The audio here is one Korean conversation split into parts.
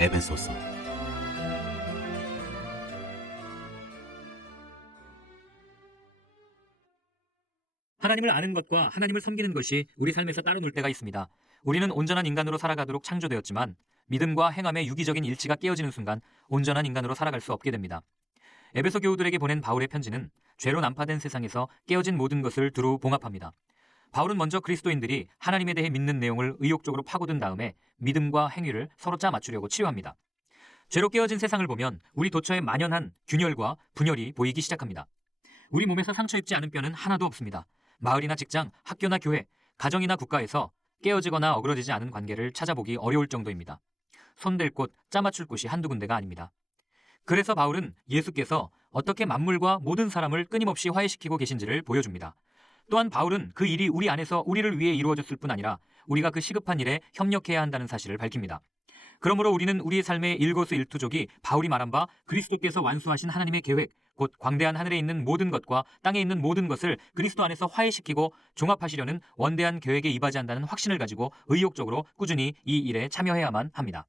에베소서. 하나님을 아는 것과 하나님을 섬기는 것이 우리 삶에서 따로 놀 때가 있습니다. 우리는 온전한 인간으로 살아가도록 창조되었지만 믿음과 행함의 유기적인 일치가 깨어지는 순간 온전한 인간으로 살아갈 수 없게 됩니다. 에베소 교우들에게 보낸 바울의 편지는 죄로 난파된 세상에서 깨어진 모든 것을 두루 봉합합니다. 바울은 먼저 그리스도인들이 하나님에 대해 믿는 내용을 의욕적으로 파고든 다음에 믿음과 행위를 서로 짜맞추려고 치료합니다. 죄로 깨어진 세상을 보면 우리 도처에 만연한 균열과 분열이 보이기 시작합니다. 우리 몸에서 상처 입지 않은 뼈는 하나도 없습니다. 마을이나 직장, 학교나 교회, 가정이나 국가에서 깨어지거나 어그러지지 않은 관계를 찾아보기 어려울 정도입니다. 손댈 곳, 짜맞출 곳이 한두 군데가 아닙니다. 그래서 바울은 예수께서 어떻게 만물과 모든 사람을 끊임없이 화해시키고 계신지를 보여줍니다. 또한 바울은 그 일이 우리 안에서 우리를 위해 이루어졌을 뿐 아니라 우리가 그 시급한 일에 협력해야 한다는 사실을 밝힙니다. 그러므로 우리는 우리의 삶의 일거수일투족이 바울이 말한 바 그리스도께서 완수하신 하나님의 계획, 곧 광대한 하늘에 있는 모든 것과 땅에 있는 모든 것을 그리스도 안에서 화해시키고 종합하시려는 원대한 계획에 이바지한다는 확신을 가지고 의욕적으로 꾸준히 이 일에 참여해야만 합니다.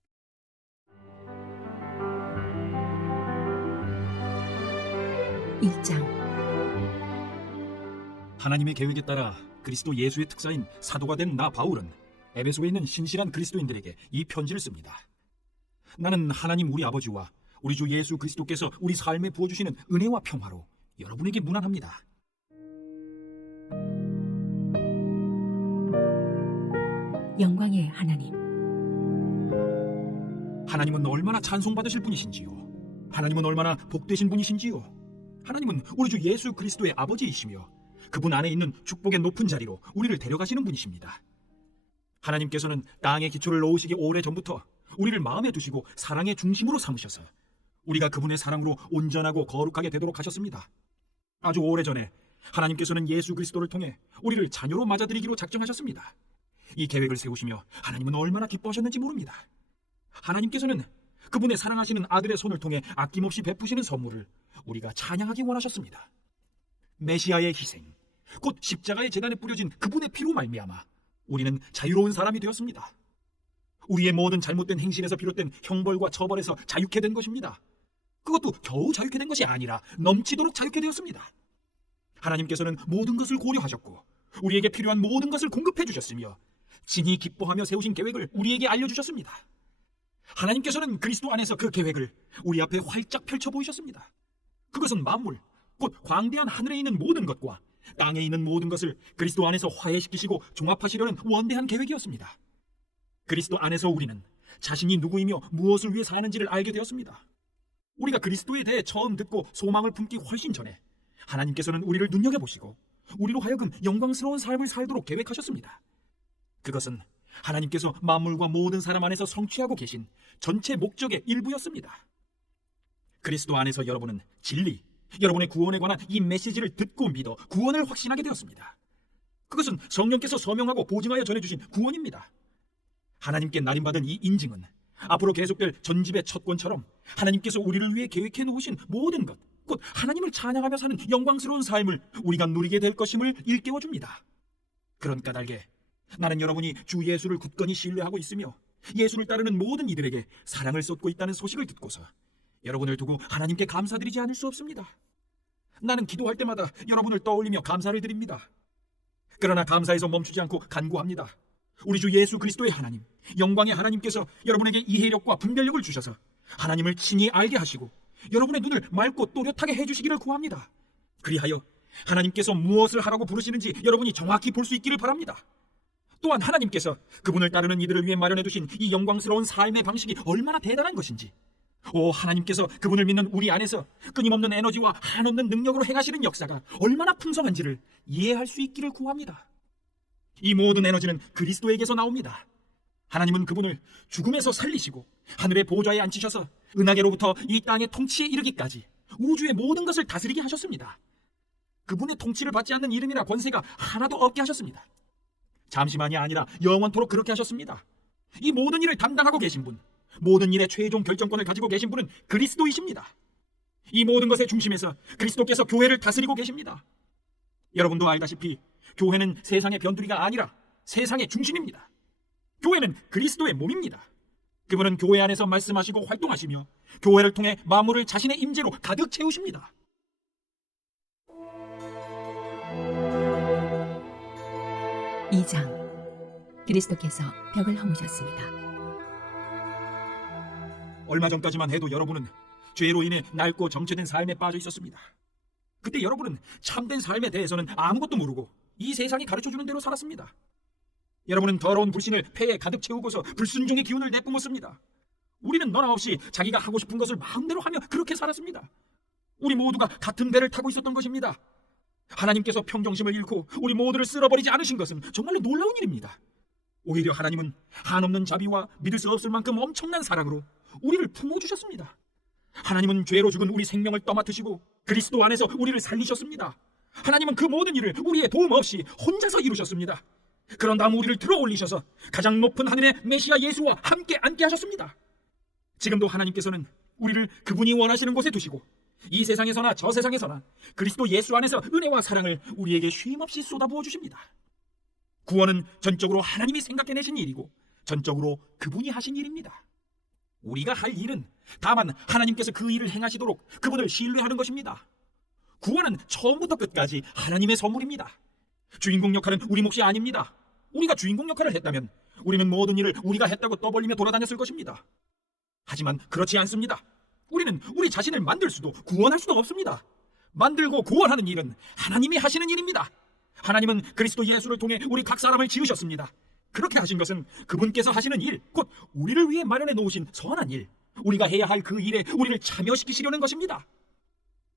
일장 하나님의 계획에 따라 그리스도 예수의 특사인 사도가 된 나 바울은 에베소에 있는 신실한 그리스도인들에게 이 편지를 씁니다. 나는 하나님 우리 아버지와 우리 주 예수 그리스도께서 우리 삶에 부어주시는 은혜와 평화로 여러분에게 문안합니다. 영광의 하나님, 하나님은 얼마나 찬송받으실 분이신지요. 하나님은 얼마나 복되신 분이신지요. 하나님은 우리 주 예수 그리스도의 아버지이시며 그분 안에 있는 축복의 높은 자리로 우리를 데려가시는 분이십니다. 하나님께서는 땅에 기초를 놓으시기 오래전부터 우리를 마음에 두시고 사랑의 중심으로 삼으셔서 우리가 그분의 사랑으로 온전하고 거룩하게 되도록 하셨습니다. 아주 오래전에 하나님께서는 예수 그리스도를 통해 우리를 자녀로 맞아들이기로 작정하셨습니다. 이 계획을 세우시며 하나님은 얼마나 기뻐하셨는지 모릅니다. 하나님께서는 그분의 사랑하시는 아들의 손을 통해 아낌없이 베푸시는 선물을 우리가 찬양하기 원하셨습니다. 메시아의 희생, 곧 십자가의 제단에 뿌려진 그분의 피로 말미암아 우리는 자유로운 사람이 되었습니다. 우리의 모든 잘못된 행실에서 비롯된 형벌과 처벌에서 자유케 된 것입니다. 그것도 겨우 자유케 된 것이 아니라 넘치도록 자유케 되었습니다. 하나님께서는 모든 것을 고려하셨고 우리에게 필요한 모든 것을 공급해 주셨으며 진히 기뻐하며 세우신 계획을 우리에게 알려주셨습니다. 하나님께서는 그리스도 안에서 그 계획을 우리 앞에 활짝 펼쳐 보이셨습니다. 그것은 만물, 곧 광대한 하늘에 있는 모든 것과 땅에 있는 모든 것을 그리스도 안에서 화해시키시고 종합하시려는 원대한 계획이었습니다. 그리스도 안에서 우리는 자신이 누구이며 무엇을 위해 사는지를 알게 되었습니다. 우리가 그리스도에 대해 처음 듣고 소망을 품기 훨씬 전에 하나님께서는 우리를 눈여겨보시고 우리로 하여금 영광스러운 삶을 살도록 계획하셨습니다. 그것은 하나님께서 만물과 모든 사람 안에서 성취하고 계신 전체 목적의 일부였습니다. 그리스도 안에서 여러분은 진리, 여러분의 구원에 관한 이 메시지를 듣고 믿어 구원을 확신하게 되었습니다. 그것은 성령께서 서명하고 보증하여 전해주신 구원입니다. 하나님께 날인받은 이 인증은 앞으로 계속될 전집의 첫 권처럼 하나님께서 우리를 위해 계획해 놓으신 모든 것, 곧 하나님을 찬양하며 사는 영광스러운 삶을 우리가 누리게 될 것임을 일깨워줍니다. 그런 까닭에 나는 여러분이 주 예수를 굳건히 신뢰하고 있으며 예수를 따르는 모든 이들에게 사랑을 쏟고 있다는 소식을 듣고서 여러분을 두고 하나님께 감사드리지 않을 수 없습니다. 나는 기도할 때마다 여러분을 떠올리며 감사를 드립니다. 그러나 감사에서 멈추지 않고 간구합니다. 우리 주 예수 그리스도의 하나님, 영광의 하나님께서 여러분에게 이해력과 분별력을 주셔서 하나님을 친히 알게 하시고 여러분의 눈을 맑고 또렷하게 해주시기를 구합니다. 그리하여 하나님께서 무엇을 하라고 부르시는지 여러분이 정확히 볼 수 있기를 바랍니다. 또한 하나님께서 그분을 따르는 이들을 위해 마련해 두신 이 영광스러운 삶의 방식이 얼마나 대단한 것인지, 하나님께서 그분을 믿는 우리 안에서 끊임없는 에너지와 한없는 능력으로 행하시는 역사가 얼마나 풍성한지를 이해할 수 있기를 구합니다. 이 모든 에너지는 그리스도에게서 나옵니다. 하나님은 그분을 죽음에서 살리시고 하늘의 보좌에 앉히셔서 은하계로부터 이 땅의 통치에 이르기까지 우주의 모든 것을 다스리게 하셨습니다. 그분의 통치를 받지 않는 이름이나 권세가 하나도 없게 하셨습니다. 잠시만이 아니라 영원토록 그렇게 하셨습니다. 이 모든 일을 담당하고 계신 분, 모든 일의 최종 결정권을 가지고 계신 분은 그리스도이십니다. 이 모든 것의 중심에서 그리스도께서 교회를 다스리고 계십니다. 여러분도 알다시피 교회는 세상의 변두리가 아니라 세상의 중심입니다. 교회는 그리스도의 몸입니다. 그분은 교회 안에서 말씀하시고 활동하시며 교회를 통해 만물을 자신의 임재로 가득 채우십니다. 이장 그리스도께서 벽을 허무셨습니다. 얼마 전까지만 해도 여러분은 죄로 인해 낡고 정체된 삶에 빠져 있었습니다. 그때 여러분은 참된 삶에 대해서는 아무것도 모르고 이 세상이 가르쳐주는 대로 살았습니다. 여러분은 더러운 불신을 폐에 가득 채우고서 불순종의 기운을 내뿜었습니다. 우리는 너나 없이 자기가 하고 싶은 것을 마음대로 하며 그렇게 살았습니다. 우리 모두가 같은 배를 타고 있었던 것입니다. 하나님께서 평정심을 잃고 우리 모두를 쓸어버리지 않으신 것은 정말로 놀라운 일입니다. 오히려 하나님은 한없는 자비와 믿을 수 없을 만큼 엄청난 사랑으로 우리를 품어주셨습니다. 하나님은 죄로 죽은 우리 생명을 떠맡으시고 그리스도 안에서 우리를 살리셨습니다. 하나님은 그 모든 일을 우리의 도움 없이 혼자서 이루셨습니다. 그런 다음 우리를 들어 올리셔서 가장 높은 하늘의 메시아 예수와 함께 앉게 하셨습니다. 지금도 하나님께서는 우리를 그분이 원하시는 곳에 두시고 이 세상에서나 저 세상에서나 그리스도 예수 안에서 은혜와 사랑을 우리에게 쉼없이 쏟아부어 주십니다. 구원은 전적으로 하나님이 생각해내신 일이고 전적으로 그분이 하신 일입니다. 우리가 할 일은 다만 하나님께서 그 일을 행하시도록 그분을 신뢰하는 것입니다. 구원은 처음부터 끝까지 하나님의 선물입니다. 주인공 역할은 우리 몫이 아닙니다. 우리가 주인공 역할을 했다면 우리는 모든 일을 우리가 했다고 떠벌리며 돌아다녔을 것입니다. 하지만 그렇지 않습니다. 우리는 우리 자신을 만들 수도 구원할 수도 없습니다. 만들고 구원하는 일은 하나님이 하시는 일입니다. 하나님은 그리스도 예수를 통해 우리 각 사람을 지으셨습니다. 그렇게 하신 것은 그분께서 하시는 일, 곧 우리를 위해 마련해 놓으신 선한 일, 우리가 해야 할 그 일에 우리를 참여시키시려는 것입니다.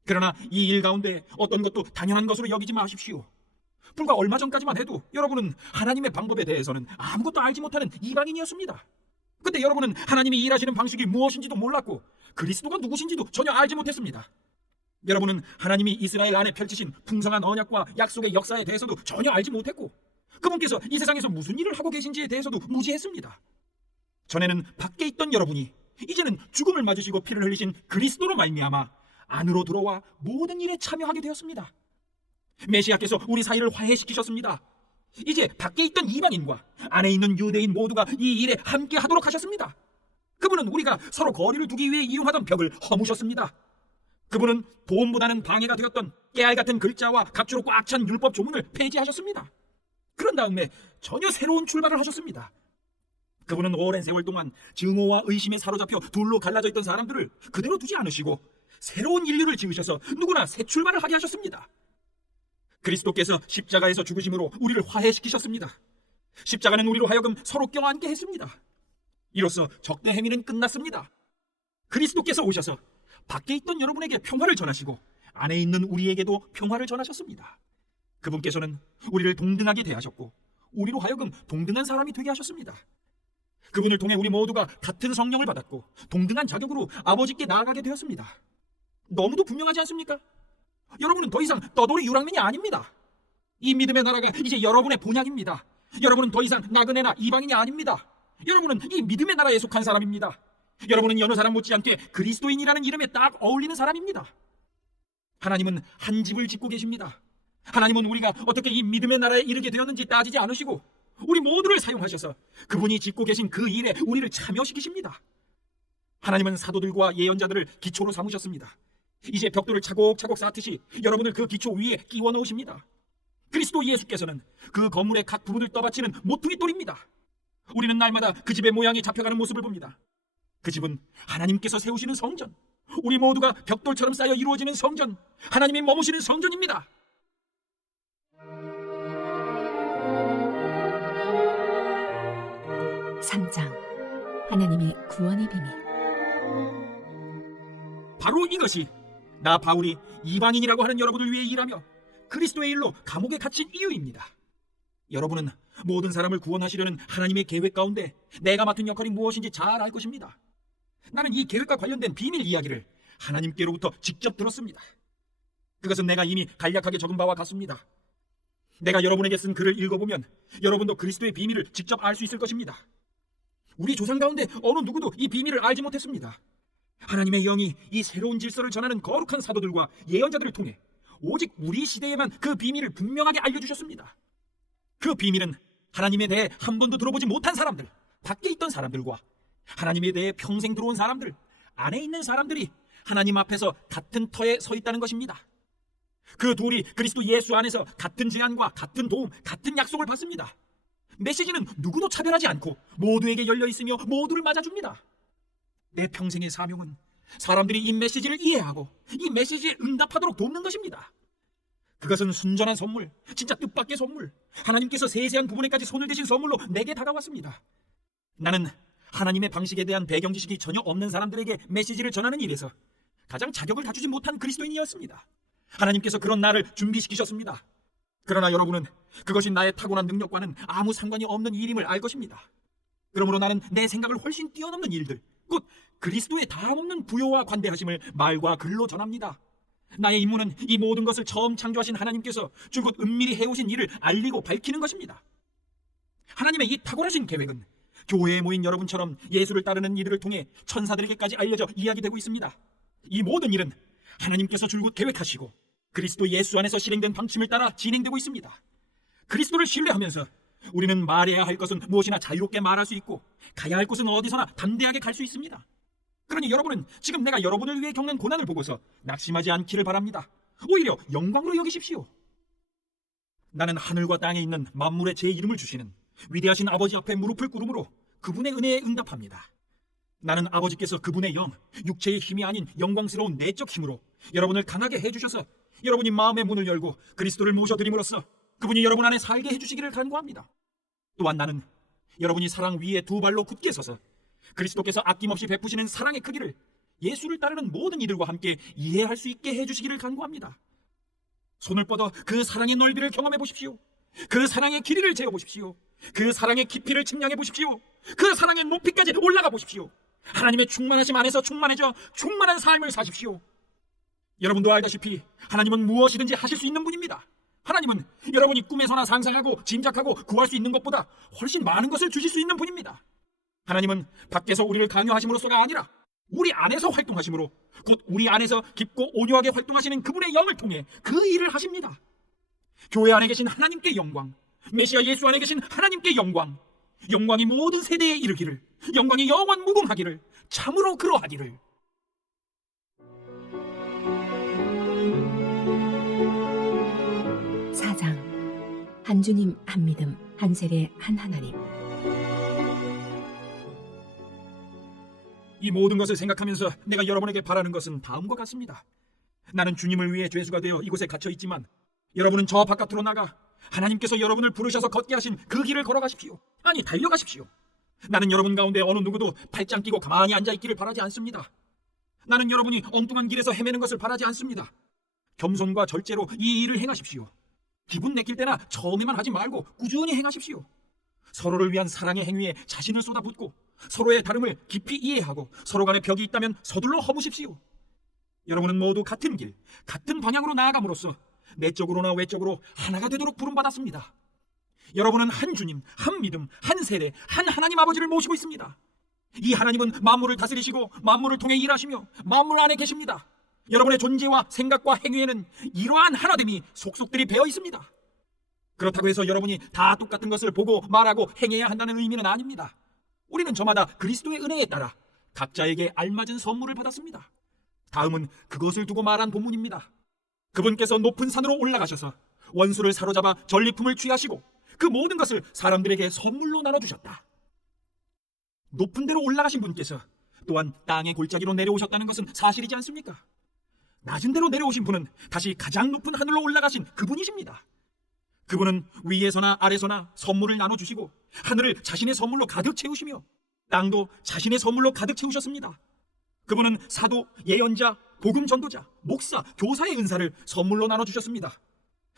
그러나 이 일 가운데 어떤 것도 당연한 것으로 여기지 마십시오. 불과 얼마 전까지만 해도 여러분은 하나님의 방법에 대해서는 아무것도 알지 못하는 이방인이었습니다. 그때 여러분은 하나님이 일하시는 방식이 무엇인지도 몰랐고 그리스도가 누구신지도 전혀 알지 못했습니다. 여러분은 하나님이 이스라엘 안에 펼치신 풍성한 언약과 약속의 역사에 대해서도 전혀 알지 못했고 그분께서 이 세상에서 무슨 일을 하고 계신지에 대해서도 무지했습니다. 전에는 밖에 있던 여러분이 이제는 죽음을 맞으시고 피를 흘리신 그리스도로 말미암아 안으로 들어와 모든 일에 참여하게 되었습니다. 메시아께서 우리 사이를 화해시키셨습니다. 이제 밖에 있던 이방인과 안에 있는 유대인 모두가 이 일에 함께 하도록 하셨습니다. 그분은 우리가 서로 거리를 두기 위해 이용하던 벽을 허무셨습니다. 그분은 도움보다는 방해가 되었던 깨알 같은 글자와 각주로 꽉 찬 율법 조문을 폐지하셨습니다. 그런 다음에 전혀 새로운 출발을 하셨습니다. 그분은 오랜 세월 동안 증오와 의심에 사로잡혀 둘로 갈라져 있던 사람들을 그대로 두지 않으시고 새로운 인류를 지으셔서 누구나 새 출발을 하게 하셨습니다. 그리스도께서 십자가에서 죽으심으로 우리를 화해시키셨습니다. 십자가는 우리로 하여금 서로 껴안게 했습니다. 이로써 적대 행위는 끝났습니다. 그리스도께서 오셔서 밖에 있던 여러분에게 평화를 전하시고 안에 있는 우리에게도 평화를 전하셨습니다. 그분께서는 우리를 동등하게 대하셨고 우리로 하여금 동등한 사람이 되게 하셨습니다. 그분을 통해 우리 모두가 같은 성령을 받았고 동등한 자격으로 아버지께 나아가게 되었습니다. 너무도 분명하지 않습니까? 여러분은 더 이상 떠돌이 유랑민이 아닙니다. 이 믿음의 나라가 이제 여러분의 본향입니다. 여러분은 더 이상 나그네나 이방인이 아닙니다. 여러분은 이 믿음의 나라에 속한 사람입니다. 여러분은 여느 사람 못지않게 그리스도인이라는 이름에 딱 어울리는 사람입니다. 하나님은 한 집을 짓고 계십니다. 하나님은 우리가 어떻게 이 믿음의 나라에 이르게 되었는지 따지지 않으시고 우리 모두를 사용하셔서 그분이 짓고 계신 그 일에 우리를 참여시키십니다. 하나님은 사도들과 예언자들을 기초로 삼으셨습니다. 이제 벽돌을 차곡차곡 쌓듯이 여러분을 그 기초 위에 끼워 넣으십니다. 그리스도 예수께서는 그 건물의 각 부분을 떠받치는 모퉁이 돌입니다. 우리는 날마다 그 집의 모양이 잡혀가는 모습을 봅니다. 그 집은 하나님께서 세우시는 성전, 우리 모두가 벽돌처럼 쌓여 이루어지는 성전, 하나님이 머무시는 성전입니다. 삼장 하나님이 구원의 비밀. 바로 이것이 나 바울이 이방인이라고 하는 여러분을 위해 일하며 그리스도의 일로 감옥에 갇힌 이유입니다. 여러분은 모든 사람을 구원하시려는 하나님의 계획 가운데 내가 맡은 역할이 무엇인지 잘 알 것입니다. 나는 이 계획과 관련된 비밀 이야기를 하나님께로부터 직접 들었습니다. 그것은 내가 이미 간략하게 적은 바와 같습니다. 내가 여러분에게 쓴 글을 읽어보면 여러분도 그리스도의 비밀을 직접 알 수 있을 것입니다. 우리 조상 가운데 어느 누구도 이 비밀을 알지 못했습니다. 하나님의 영이 이 새로운 질서를 전하는 거룩한 사도들과 예언자들을 통해 오직 우리 시대에만 그 비밀을 분명하게 알려주셨습니다. 그 비밀은 하나님에 대해 한 번도 들어보지 못한 사람들, 밖에 있던 사람들과 하나님에 대해 평생 들어온 사람들, 안에 있는 사람들이 하나님 앞에서 같은 터에 서 있다는 것입니다. 그 둘이 그리스도 예수 안에서 같은 제안과 같은 도움, 같은 약속을 받습니다. 메시지는 누구도 차별하지 않고 모두에게 열려 있으며 모두를 맞아줍니다. 내 평생의 사명은 사람들이 이 메시지를 이해하고 이 메시지에 응답하도록 돕는 것입니다. 그것은 순전한 선물, 진짜 뜻밖의 선물, 하나님께서 세세한 부분에까지 손을 대신 선물로 내게 다가왔습니다. 나는 하나님의 방식에 대한 배경 지식이 전혀 없는 사람들에게 메시지를 전하는 일에서 가장 자격을 갖추지 못한 그리스도인이었습니다. 하나님께서 그런 나를 준비시키셨습니다. 그러나 여러분은 그것이 나의 타고난 능력과는 아무 상관이 없는 일임을 알 것입니다. 그러므로 나는 내 생각을 훨씬 뛰어넘는 일들, 곧 그리스도의 다함없는 부요와 관대하심을 말과 글로 전합니다. 나의 임무는 이 모든 것을 처음 창조하신 하나님께서 줄곧 은밀히 해오신 일을 알리고 밝히는 것입니다. 하나님의 이 탁월하신 계획은 교회에 모인 여러분처럼 예수를 따르는 이들을 통해 천사들에게까지 알려져 이야기되고 있습니다. 이 모든 일은 하나님께서 줄곧 계획하시고 그리스도 예수 안에서 실행된 방침을 따라 진행되고 있습니다. 그리스도를 신뢰하면서 우리는 말해야 할 것은 무엇이나 자유롭게 말할 수 있고 가야 할 곳은 어디서나 담대하게 갈 수 있습니다. 그러니 여러분은 지금 내가 여러분을 위해 겪는 고난을 보고서 낙심하지 않기를 바랍니다. 오히려 영광으로 여기십시오. 나는 하늘과 땅에 있는 만물의 제 이름을 주시는 위대하신 아버지 앞에 무릎을 꿇음으로 그분의 은혜에 응답합니다. 나는 아버지께서 그분의 영, 육체의 힘이 아닌 영광스러운 내적 힘으로 여러분을 강하게 해주셔서 여러분이 마음의 문을 열고 그리스도를 모셔드림으로써 그분이 여러분 안에 살게 해주시기를 간구합니다. 또한 나는 여러분이 사랑 위에 두 발로 굳게 서서 그리스도께서 아낌없이 베푸시는 사랑의 크기를 예수를 따르는 모든 이들과 함께 이해할 수 있게 해주시기를 간구합니다. 손을 뻗어 그 사랑의 넓이를 경험해 보십시오. 그 사랑의 길이를 재어보십시오. 그 사랑의 깊이를 측량해 보십시오. 그 사랑의 높이까지 올라가 보십시오. 하나님의 충만하심 안에서 충만해져 충만한 삶을 사십시오. 여러분도 알다시피 하나님은 무엇이든지 하실 수 있는 분입니다. 하나님은 여러분이 꿈에서나 상상하고 짐작하고 구할 수 있는 것보다 훨씬 많은 것을 주실 수 있는 분입니다. 하나님은 밖에서 우리를 강요하심으로써가 아니라 우리 안에서 활동하심으로 곧 우리 안에서 깊고 온유하게 활동하시는 그분의 영을 통해 그 일을 하십니다. 교회 안에 계신 하나님께 영광, 메시아 예수 안에 계신 하나님께 영광, 영광이 모든 세대에 이르기를, 영광이 영원 무궁하기를, 참으로 그러하기를. 사장 한 주님 한 믿음 한 세례 한 하나님. 이 모든 것을 생각하면서 내가 여러분에게 바라는 것은 다음과 같습니다. 나는 주님을 위해 죄수가 되어 이곳에 갇혀 있지만 여러분은 저 바깥으로 나가 하나님께서 여러분을 부르셔서 걷게 하신 그 길을 걸어가십시오. 아니, 달려가십시오. 나는 여러분 가운데 어느 누구도 팔짱 끼고 가만히 앉아있기를 바라지 않습니다. 나는 여러분이 엉뚱한 길에서 헤매는 것을 바라지 않습니다. 겸손과 절제로 이 일을 행하십시오. 기분 내킬 때나 처음에만 하지 말고 꾸준히 행하십시오. 서로를 위한 사랑의 행위에 자신을 쏟아붓고 서로의 다름을 깊이 이해하고 서로 간에 벽이 있다면 서둘러 허무십시오. 여러분은 모두 같은 길, 같은 방향으로 나아감으로써 내적으로나 외적으로 하나가 되도록 부름받았습니다. 여러분은 한 주님, 한 믿음, 한 세례, 한 하나님 아버지를 모시고 있습니다. 이 하나님은 만물을 다스리시고 만물을 통해 일하시며 만물 안에 계십니다. 여러분의 존재와 생각과 행위에는 이러한 하나됨이 속속들이 배어 있습니다. 그렇다고 해서 여러분이 다 똑같은 것을 보고 말하고 행해야 한다는 의미는 아닙니다. 우리는 저마다 그리스도의 은혜에 따라 각자에게 알맞은 선물을 받았습니다. 다음은 그것을 두고 말한 본문입니다. 그분께서 높은 산으로 올라가셔서 원수를 사로잡아 전리품을 취하시고 그 모든 것을 사람들에게 선물로 나눠주셨다. 높은 데로 올라가신 분께서 또한 땅의 골짜기로 내려오셨다는 것은 사실이지 않습니까? 낮은 데로 내려오신 분은 다시 가장 높은 하늘로 올라가신 그분이십니다. 그분은 위에서나 아래서나 선물을 나눠주시고 하늘을 자신의 선물로 가득 채우시며 땅도 자신의 선물로 가득 채우셨습니다. 그분은 사도, 예언자, 복음 전도자, 목사, 교사의 은사를 선물로 나눠주셨습니다.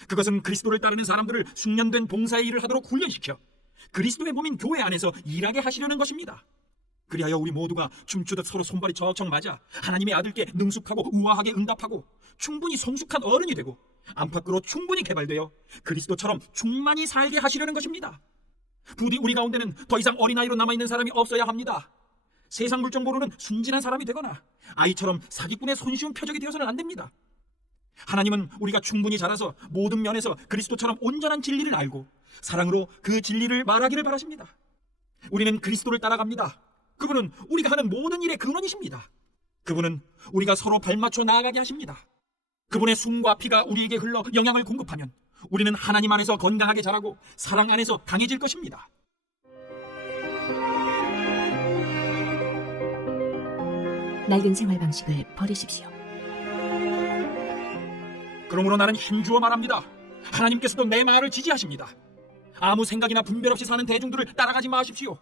그것은 그리스도를 따르는 사람들을 숙련된 봉사의 일을 하도록 훈련시켜 그리스도의 몸인 교회 안에서 일하게 하시려는 것입니다. 그리하여 우리 모두가 춤추듯 서로 손발이 척척 맞아 하나님의 아들께 능숙하고 우아하게 응답하고 충분히 성숙한 어른이 되고 안팎으로 충분히 개발되어 그리스도처럼 충만히 살게 하시려는 것입니다. 부디 우리 가운데는 더 이상 어린아이로 남아있는 사람이 없어야 합니다. 세상 물정 모르는 순진한 사람이 되거나 아이처럼 사기꾼의 손쉬운 표적이 되어서는 안 됩니다. 하나님은 우리가 충분히 자라서 모든 면에서 그리스도처럼 온전한 진리를 알고 사랑으로 그 진리를 말하기를 바라십니다. 우리는 그리스도를 따라갑니다. 그분은 우리가 하는 모든 일의 근원이십니다. 그분은 우리가 서로 발맞춰 나아가게 하십니다. 그분의 숨과 피가 우리에게 흘러 영양을 공급하면 우리는 하나님 안에서 건강하게 자라고 사랑 안에서 강해질 것입니다. 낡은 생활 방식을 버리십시오. 그러므로 나는 힘주어 말합니다. 하나님께서도 내 말을 지지하십니다. 아무 생각이나 분별 없이 사는 대중들을 따라가지 마십시오.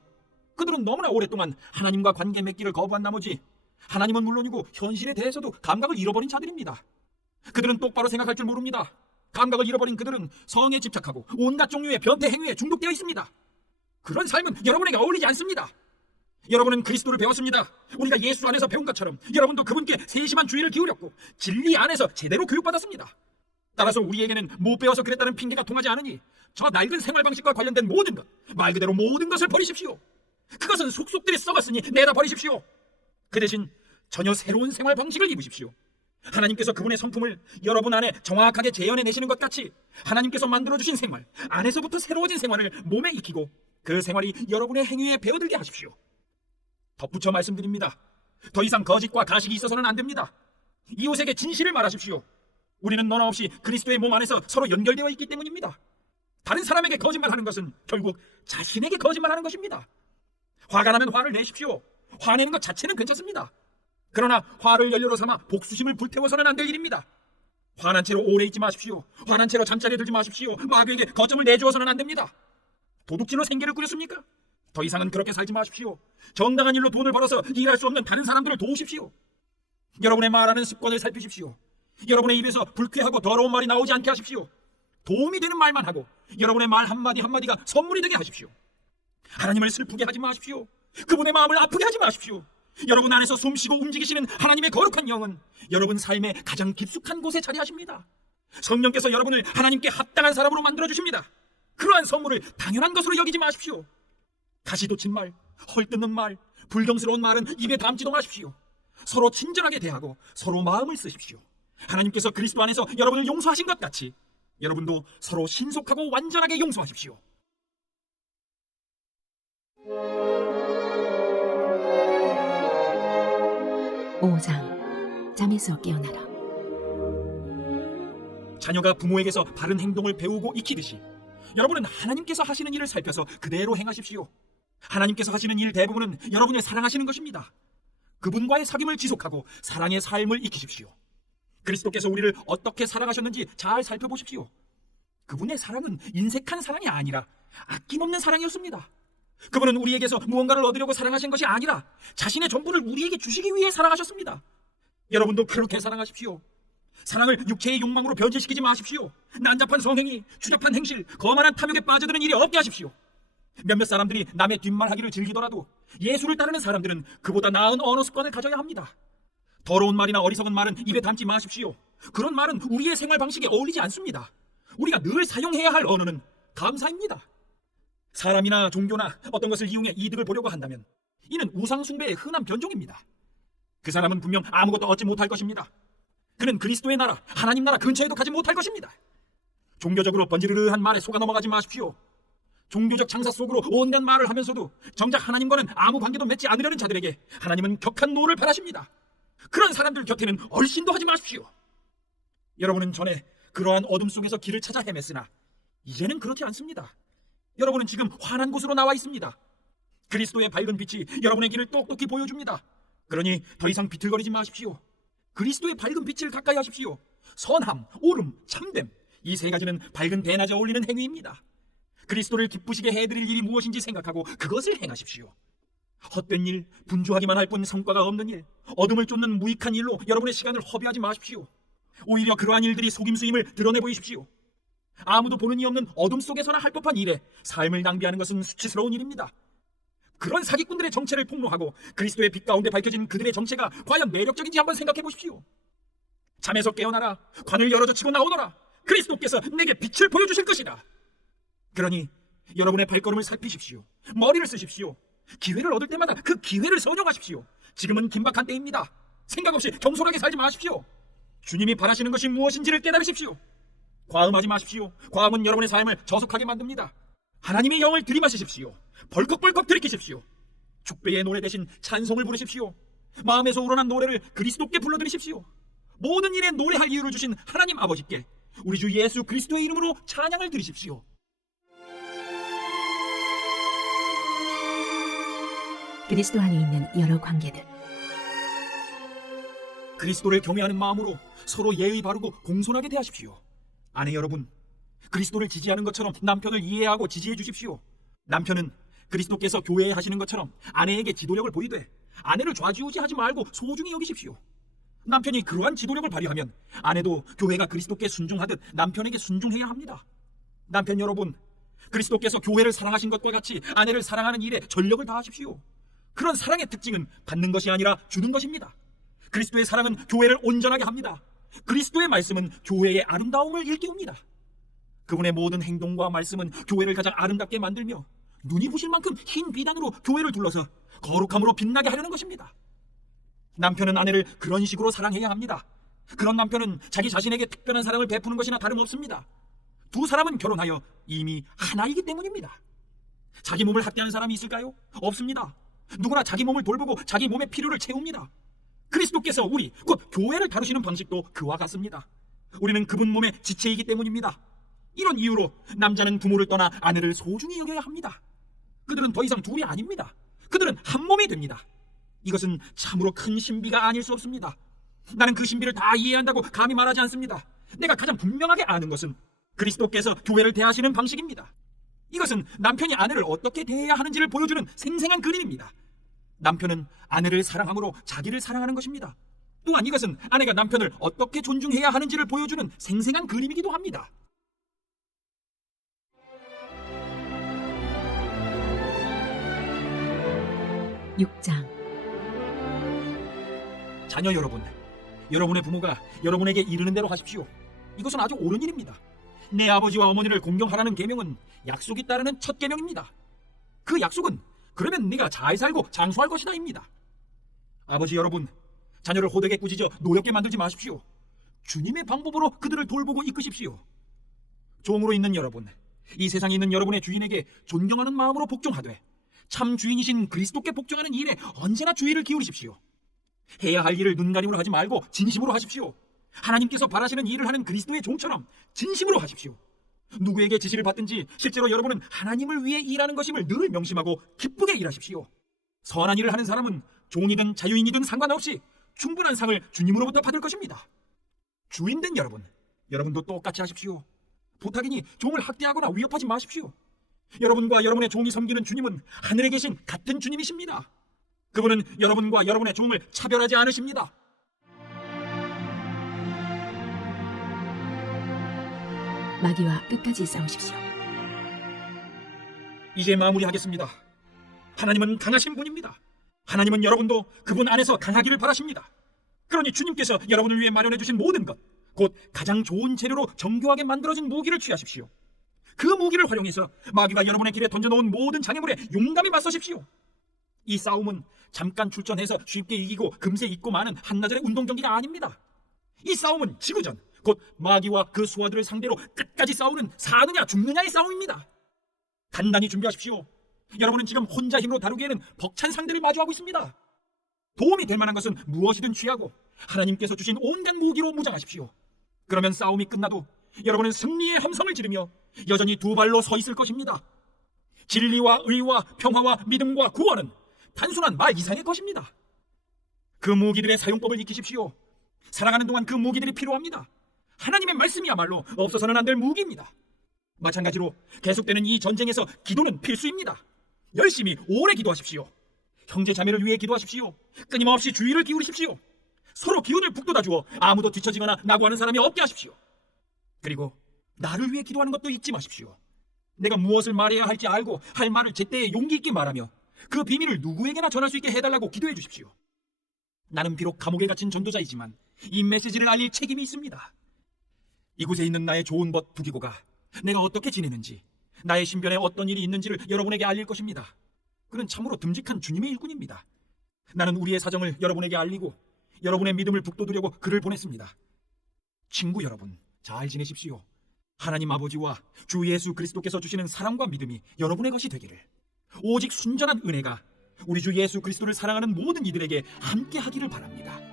그들은 너무나 오랫동안 하나님과 관계 맺기를 거부한 나머지 하나님은 물론이고 현실에 대해서도 감각을 잃어버린 자들입니다. 그들은 똑바로 생각할 줄 모릅니다. 감각을 잃어버린 그들은 성에 집착하고 온갖 종류의 변태 행위에 중독되어 있습니다. 그런 삶은 여러분에게 어울리지 않습니다. 여러분은 그리스도를 배웠습니다. 우리가 예수 안에서 배운 것처럼 여러분도 그분께 세심한 주의를 기울였고 진리 안에서 제대로 교육받았습니다. 따라서 우리에게는 못 배워서 그랬다는 핑계가 통하지 않으니 저 낡은 생활 방식과 관련된 모든 것, 말 그대로 모든 것을 버리십시오. 그것은 속속들이 썩었으니 내다 버리십시오. 그 대신 전혀 새로운 생활 방식을 입으십시오. 하나님께서 그분의 성품을 여러분 안에 정확하게 재현해내시는 것 같이 하나님께서 만들어주신 생활, 안에서부터 새로워진 생활을 몸에 익히고 그 생활이 여러분의 행위에 배어들게 하십시오. 덧붙여 말씀드립니다. 더 이상 거짓과 가식이 있어서는 안 됩니다. 이웃에게 진실을 말하십시오. 우리는 너나 없이 그리스도의 몸 안에서 서로 연결되어 있기 때문입니다. 다른 사람에게 거짓말하는 것은 결국 자신에게 거짓말하는 것입니다. 화가 나면 화를 내십시오. 화내는 것 자체는 괜찮습니다. 그러나 화를 연료로 삼아 복수심을 불태워서는 안 될 일입니다. 화난 채로 오래 있지 마십시오. 화난 채로 잠자리에 들지 마십시오. 마귀에게 거점을 내주어서는 안 됩니다. 도둑질로 생계를 꾸렸습니까? 더 이상은 그렇게 살지 마십시오. 정당한 일로 돈을 벌어서 일할 수 없는 다른 사람들을 도우십시오. 여러분의 말하는 습관을 살피십시오. 여러분의 입에서 불쾌하고 더러운 말이 나오지 않게 하십시오. 도움이 되는 말만 하고 여러분의 말 한마디 한마디가 선물이 되게 하십시오. 하나님을 슬프게 하지 마십시오. 그분의 마음을 아프게 하지 마십시오. 여러분 안에서 숨쉬고 움직이시는 하나님의 거룩한 영은 여러분 삶의 가장 깊숙한 곳에 자리하십니다. 성령께서 여러분을 하나님께 합당한 사람으로 만들어주십니다. 그러한 선물을 당연한 것으로 여기지 마십시오. 가시 돋친 말, 헐뜯는 말, 불경스러운 말은 입에 담지도 마십시오. 서로 친절하게 대하고 서로 마음을 쓰십시오. 하나님께서 그리스도 안에서 여러분을 용서하신 것 같이 여러분도 서로 신속하고 완전하게 용서하십시오. 오장 잠에서 깨어나라. 자녀가 부모에게서 바른 행동을 배우고 익히듯이 여러분은 하나님께서 하시는 일을 살펴서 그대로 행하십시오. 하나님께서 하시는 일 대부분은 여러분을 사랑하시는 것입니다. 그분과의 사귐을 지속하고 사랑의 삶을 익히십시오. 그리스도께서 우리를 어떻게 사랑하셨는지 잘 살펴보십시오. 그분의 사랑은 인색한 사랑이 아니라 아낌없는 사랑이었습니다. 그분은 우리에게서 무언가를 얻으려고 사랑하신 것이 아니라 자신의 전부를 우리에게 주시기 위해 사랑하셨습니다. 여러분도 그렇게 사랑하십시오. 사랑을 육체의 욕망으로 변질시키지 마십시오. 난잡한 성행위, 추잡한 행실, 거만한 탐욕에 빠져드는 일이 없게 하십시오. 몇몇 사람들이 남의 뒷말하기를 즐기더라도 예수를 따르는 사람들은 그보다 나은 언어 습관을 가져야 합니다. 더러운 말이나 어리석은 말은 입에 담지 마십시오. 그런 말은 우리의 생활 방식에 어울리지 않습니다. 우리가 늘 사용해야 할 언어는 감사입니다. 사람이나 종교나 어떤 것을 이용해 이득을 보려고 한다면 이는 우상숭배의 흔한 변종입니다. 그 사람은 분명 아무것도 얻지 못할 것입니다. 그는 그리스도의 나라, 하나님 나라 근처에도 가지 못할 것입니다. 종교적으로 번지르르한 말에 속아 넘어가지 마십시오. 종교적 장사 속으로 온갖 말을 하면서도 정작 하나님과는 아무 관계도 맺지 않으려는 자들에게 하나님은 격한 노를 바라십니다. 그런 사람들 곁에는 얼씬도 하지 마십시오. 여러분은 전에 그러한 어둠 속에서 길을 찾아 헤맸으나 이제는 그렇지 않습니다. 여러분은 지금 환한 곳으로 나와 있습니다. 그리스도의 밝은 빛이 여러분의 길을 똑똑히 보여줍니다. 그러니 더 이상 비틀거리지 마십시오. 그리스도의 밝은 빛을 가까이 하십시오. 선함, 옳음, 참됨, 이 세 가지는 밝은 대낮에 어울리는 행위입니다. 그리스도를 기쁘시게 해드릴 일이 무엇인지 생각하고 그것을 행하십시오. 헛된 일, 분주하기만 할 뿐 성과가 없는 일, 어둠을 쫓는 무익한 일로 여러분의 시간을 허비하지 마십시오. 오히려 그러한 일들이 속임수임을 드러내 보이십시오. 아무도 보는 이 없는 어둠 속에서나 할 법한 일에 삶을 낭비하는 것은 수치스러운 일입니다. 그런 사기꾼들의 정체를 폭로하고 그리스도의 빛 가운데 밝혀진 그들의 정체가 과연 매력적인지 한번 생각해 보십시오. 잠에서 깨어나라, 관을 열어젖히고 나오너라. 그리스도께서 내게 빛을 보여주실 것이다. 그러니 여러분의 발걸음을 살피십시오. 머리를 쓰십시오. 기회를 얻을 때마다 그 기회를 선용하십시오. 지금은 긴박한 때입니다. 생각 없이 겸손하게 살지 마십시오. 주님이 바라시는 것이 무엇인지를 깨달으십시오. 과음하지 마십시오. 과음은 여러분의 삶을 저속하게 만듭니다. 하나님의 영을 들이마시십시오. 벌컥벌컥 들이키십시오. 축배의 노래 대신 찬송을 부르십시오. 마음에서 우러난 노래를 그리스도께 불러드리십시오. 모든 일에 노래할 이유를 주신 하나님 아버지께 우리 주 예수 그리스도의 이름으로 찬양을 드리십시오. 그리스도 안에 있는 여러 관계들. 그리스도를 경외하는 마음으로 서로 예의 바르고 공손하게 대하십시오. 아내 여러분, 그리스도를 지지하는 것처럼 남편을 이해하고 지지해 주십시오. 남편은 그리스도께서 교회에 하시는 것처럼 아내에게 지도력을 보이되 아내를 좌지우지하지 말고 소중히 여기십시오. 남편이 그러한 지도력을 발휘하면 아내도 교회가 그리스도께 순종하듯 남편에게 순종해야 합니다. 남편 여러분, 그리스도께서 교회를 사랑하신 것과 같이 아내를 사랑하는 일에 전력을 다하십시오. 그런 사랑의 특징은 받는 것이 아니라 주는 것입니다. 그리스도의 사랑은 교회를 온전하게 합니다. 그리스도의 말씀은 교회의 아름다움을 일깨웁니다. 그분의 모든 행동과 말씀은 교회를 가장 아름답게 만들며 눈이 부실 만큼 흰 비단으로 교회를 둘러서 거룩함으로 빛나게 하려는 것입니다. 남편은 아내를 그런 식으로 사랑해야 합니다. 그런 남편은 자기 자신에게 특별한 사랑을 베푸는 것이나 다름없습니다. 두 사람은 결혼하여 이미 하나이기 때문입니다. 자기 몸을 학대하는 사람이 있을까요? 없습니다. 누구나 자기 몸을 돌보고 자기 몸의 필요를 채웁니다. 그리스도께서 우리, 곧 교회를 다루시는 방식도 그와 같습니다. 우리는 그분 몸의 지체이기 때문입니다. 이런 이유로 남자는 부모를 떠나 아내를 소중히 여겨야 합니다. 그들은 더 이상 둘이 아닙니다. 그들은 한 몸이 됩니다. 이것은 참으로 큰 신비가 아닐 수 없습니다. 나는 그 신비를 다 이해한다고 감히 말하지 않습니다. 내가 가장 분명하게 아는 것은 그리스도께서 교회를 대하시는 방식입니다. 이것은 남편이 아내를 어떻게 대해야 하는지를 보여주는 생생한 그림입니다. 남편은 아내를 사랑함으로 자기를 사랑하는 것입니다. 또한 이것은 아내가 남편을 어떻게 존중해야 하는지를 보여주는 생생한 그림이기도 합니다. 육장 자녀 여러분, 여러분의 부모가 여러분에게 이르는 대로 하십시오. 이것은 아주 옳은 일입니다. 내 아버지와 어머니를 공경하라는 계명은 약속이 따르는 첫 계명입니다. 그 약속은 그러면 네가 잘 살고 장수할 것이다입니다. 아버지 여러분, 자녀를 호되게 꾸짖어 노엽게 만들지 마십시오. 주님의 방법으로 그들을 돌보고 이끄십시오. 종으로 있는 여러분, 이 세상에 있는 여러분의 주인에게 존경하는 마음으로 복종하되 참 주인이신 그리스도께 복종하는 일에 언제나 주의를 기울이십시오. 해야 할 일을 눈가림으로 하지 말고 진심으로 하십시오. 하나님께서 바라시는 일을 하는 그리스도의 종처럼 진심으로 하십시오. 누구에게 지시를 받든지 실제로 여러분은 하나님을 위해 일하는 것임을 늘 명심하고 기쁘게 일하십시오. 선한 일을 하는 사람은 종이든 자유인이든 상관없이 충분한 상을 주님으로부터 받을 것입니다. 주인된 여러분, 여러분도 똑같이 하십시오. 부탁이니 종을 학대하거나 위협하지 마십시오. 여러분과 여러분의 종이 섬기는 주님은 하늘에 계신 같은 주님이십니다. 그분은 여러분과 여러분의 종을 차별하지 않으십니다. 마귀와 끝까지 싸우십시오. 이제 마무리하겠습니다. 하나님은 강하신 분입니다. 하나님은 여러분도 그분 안에서 강하기를 바라십니다. 그러니 주님께서 여러분을 위해 마련해 주신 모든 것, 곧 가장 좋은 재료로 정교하게 만들어진 무기를 취하십시오. 그 무기를 활용해서 마귀가 여러분의 길에 던져놓은 모든 장애물에 용감히 맞서십시오. 이 싸움은 잠깐 출전해서 쉽게 이기고 금세 잊고 마는 한나절의 운동 경기가 아닙니다. 이 싸움은 지구전, 곧 마귀와 그 수하들을 상대로 끝까지 싸우는 사느냐 죽느냐의 싸움입니다. 단단히 준비하십시오. 여러분은 지금 혼자 힘으로 다루기에는 벅찬 상대를 마주하고 있습니다. 도움이 될 만한 것은 무엇이든 취하고 하나님께서 주신 온갖 무기로 무장하십시오. 그러면 싸움이 끝나도 여러분은 승리의 함성을 지르며 여전히 두 발로 서 있을 것입니다. 진리와 의와 평화와 믿음과 구원은 단순한 말 이상의 것입니다. 그 무기들의 사용법을 익히십시오. 살아가는 동안 그 무기들이 필요합니다. 하나님의 말씀이야말로 없어서는 안 될 무기입니다. 마찬가지로 계속되는 이 전쟁에서 기도는 필수입니다. 열심히 오래 기도하십시오. 형제 자매를 위해 기도하십시오. 끊임없이 주의를 기울이십시오. 서로 기운을 북돋아 주어 아무도 뒤처지거나 낙오하는 사람이 없게 하십시오. 그리고 나를 위해 기도하는 것도 잊지 마십시오. 내가 무엇을 말해야 할지 알고 할 말을 제때에 용기 있게 말하며 그 비밀을 누구에게나 전할 수 있게 해달라고 기도해 주십시오. 나는 비록 감옥에 갇힌 전도자이지만 이 메시지를 알릴 책임이 있습니다. 이곳에 있는 나의 좋은 벗 두기고가 내가 어떻게 지내는지, 나의 신변에 어떤 일이 있는지를 여러분에게 알릴 것입니다. 그는 참으로 듬직한 주님의 일꾼입니다. 나는 우리의 사정을 여러분에게 알리고 여러분의 믿음을 북돋으려고 글을 보냈습니다. 친구 여러분, 잘 지내십시오. 하나님 아버지와 주 예수 그리스도께서 주시는 사랑과 믿음이 여러분의 것이 되기를, 오직 순전한 은혜가 우리 주 예수 그리스도를 사랑하는 모든 이들에게 함께 하기를 바랍니다.